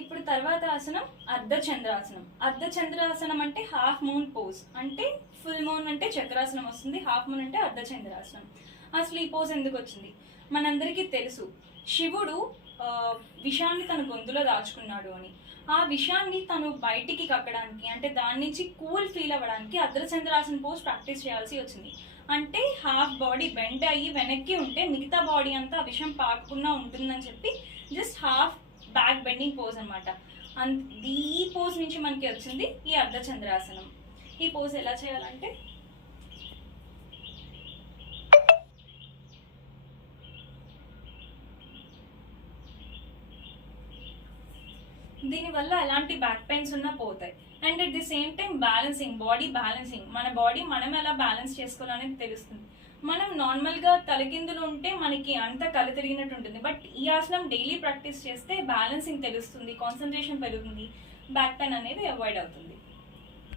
ఇప్పుడు తర్వాత ఆసనం అర్ధచంద్రాసనం. అర్ధచంద్రాసనం అంటే హాఫ్ మూన్ పోజ్. అంటే ఫుల్ మూన్ అంటే చక్రాసనం వస్తుంది, హాఫ్ మూన్ అంటే అర్ధచంద్రాసనం. అసలు ఈ పోజ్ ఎందుకు వచ్చింది? మనందరికీ తెలుసు శివుడు విషాన్ని తన గొంతులో దాచుకున్నాడు అని. ఆ విషయాన్ని తను బయటికి కక్కడానికి, అంటే దాని నుంచి కూల్ ఫీల్ అవ్వడానికి అర్ధచంద్రాసన పోజ్ ప్రాక్టీస్ చేయాల్సి వచ్చింది. అంటే హాఫ్ బాడీ బెండ్ అయ్యి వెనక్కి ఉంటే మిగతా బాడీ అంతా ఆ విషయం పాకకుండా ఉంటుందని చెప్పి just half back bending pose అనమాట. ఈ పోజ్ నుంచి మనకి వచ్చింది ఈ అర్ధచంద్రాసనం. ఈ పోజ్ ఎలా చేయాలంటే దీనివల్ల ఎలాంటి బ్యాక్ పెయిన్స్ ఉన్నా పోతాయి. And at the same time balancing, body balancing, మన బాడీ మనం ఎలా బ్యాలెన్స్ చేసుకోవాలనేది తెలుస్తుంది. మనం నార్మల్గా తలకిందులు ఉంటే మనకి అంత కళ్ళు తిరిగినట్టు ఉంటుంది. బట్ ఈ ఆసనం డైలీ ప్రాక్టీస్ చేస్తే బ్యాలెన్సింగ్ తెలుస్తుంది, కాన్సన్ట్రేషన్ పెరుగుతుంది, బ్యాక్ పెయిన్ అనేది అవాయిడ్ అవుతుంది.